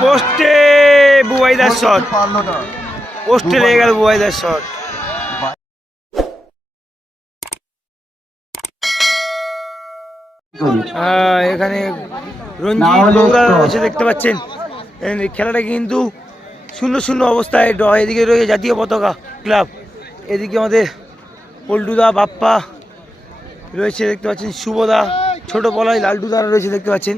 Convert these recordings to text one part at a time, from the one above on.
পোস্টে বুবাইদার শট। পোস্টে লেগে গেল বুবাইদার শট। এখানে রঞ্জিত বগুড়া রয়েছে দেখতে পাচ্ছেন। খেলাটা কিন্তু শূন্য শূন্য অবস্থায় ড্র এদিকে রয়েছে জাতীয় পতাকা ক্লাব। এদিকে আমাদের পল্টুদা বাপ্পা রয়েছে দেখতে পাচ্ছেন শুভদা ছোট পলায় লালটুদা রয়েছে দেখতে পাচ্ছেন।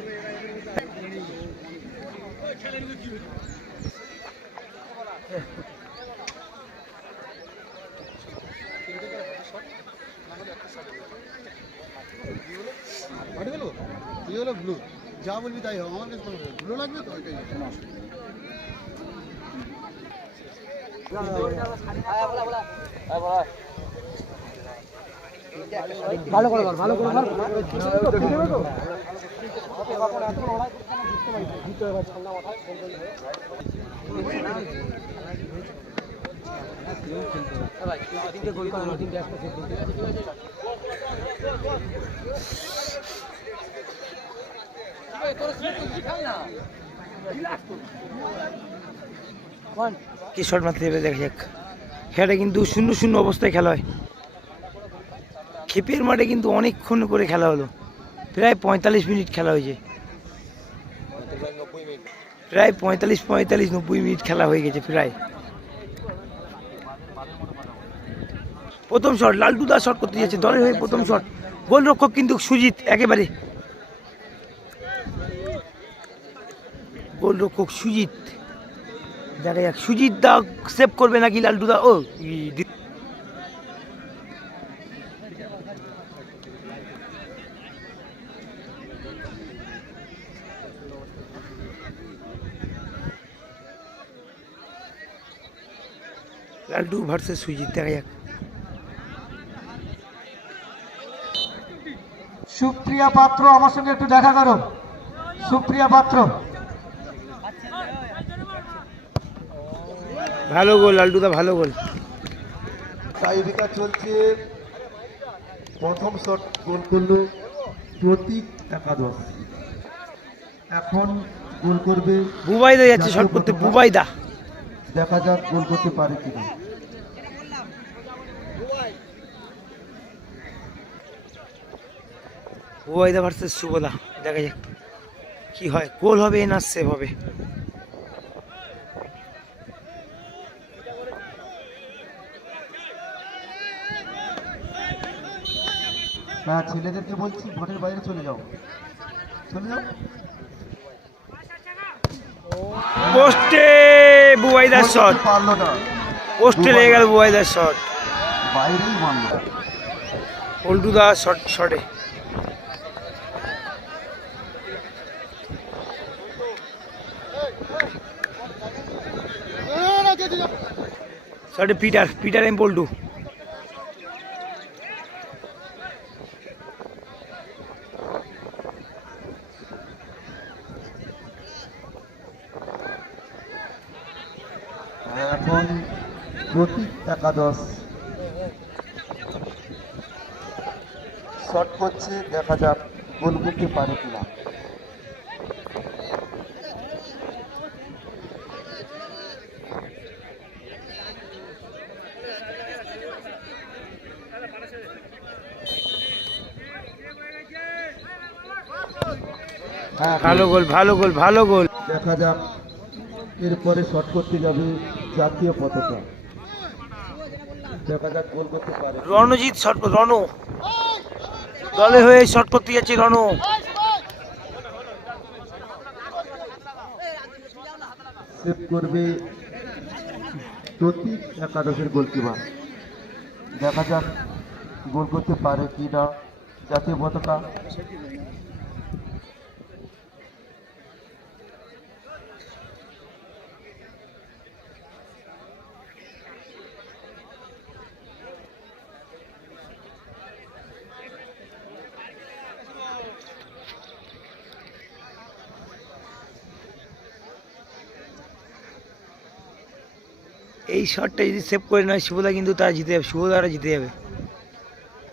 গেল তুই হলো ব্লু যা বলবি তাই হবে আমার কাছে ব্লু লাগবে তো? ওইটাই। ভালো করে ভালো করে কি শট মারতে দেখা যাক। খেলাটা কিন্তু শূন্য শূন্য অবস্থায় খেলা হয়। খেপের মাঠে কিন্তু অনেকক্ষণ করে খেলা হলো। প্রায় পঁয়তাল্লিশ মিনিট খেলা হয়েছে। প্রায় পঁয়তাল্লিশ পঁয়তাল্লিশ নব্বই মিনিট খেলা হয়ে গেছে প্রায়। প্রথম শট লালটু দা শট করতে যাচ্ছে, দলের হয়ে প্রথম শট। গোলরক্ষক কিন্তু সুজিত, একেবারে। গোলরক্ষক সুজিত। দেখা যাক, সুজিত দা সেভ করবে নাকি লালটু দা? ও লালটু ভার্সেস সুজিত, দেখা যাক। সুপ্রিয়া পাত্র আমার সঙ্গে একটু দেখা করো সুপ্রিয়া পাত্র। ভালো গোল লালটু দা ভালো গোল। টাইবিকা চলছে। প্রথম শট গোল করল প্রতীক একাদশ। এখন গোল করবে বুবাইদা যাচ্ছে শট করতে বুবাইদা। দেখা যাক গোল করতে পারে কিনা। বুবাইদা ভার্সেস সুবদা দেখা যাক কি হয় গোল হবে না সেভ হবে। না ছেলেদেরকে বলছি ঘরের বাইরে চলে যাও। চলে যাও। পোস্টে বুবাইদার শট। করতে পারল না। পোস্টে লেগে গেল বুবাইদার শট। বাইরেই মারলো। পল্টুদা শট শটে। শটে পিটার পিটার এম পল্টু এখন একাদশ শট করছে, দেখা যাক গোল করতে পারে কিনা। ভালো গোল ভালো গোল ভালো গোল। দেখা যাক এরপরে শট করতে যাবে জাতীয় পতাকা। দেখা যাক গোল করতে পারে রণজিৎ শট রণ। দলে হয়ে শট করতে যাচ্ছে রণ। সেভ করবে প্রতীক একাদশের গোলকিপার দেখা যাক গোল করতে পারে কি না জাতীয় পতাকা। এই শটটা যদি সেভ করে নেয় শুভদা কিন্তু তারা জিতে যাবে শুভদারা জিতে যাবে।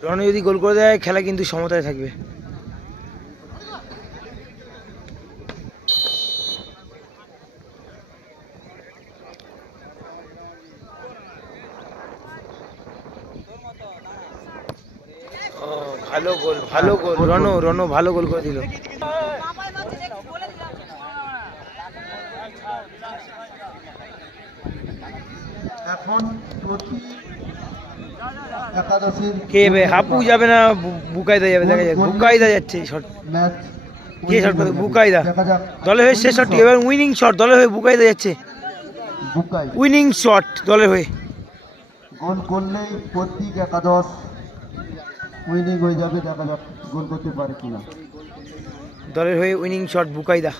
রনু যদি গোল করে দেয় খেলা কিন্তু সমতায় থাকবে। ভালো গোল ভালো গোল রনো রনো ভালো গোল করে দিল। এখন প্রতি একাদশের কে হাপু যাবে না বুকাইদা যাবে দেখা বুকাইদা যাচ্ছে শট কে শট করে বুকাইদা। দেখা দলের হয়ে শেষ শটটি এবার উইনিং শট দলের হয়ে বুকাইদা যাচ্ছে। উইনিং শট দলের হয়ে। গোল করলেই প্রত্যেক একাদশ। উইনিং হয়ে যাবে দেখা যাক গোল করতে পারে কিনা। দলের হয়ে উইনিং শট বুকাইদা।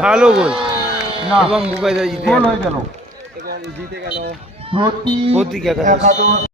ভালো গোল না এবং বুকাইদা জিতে গোল গেল। হয়ে গেল। একাদশ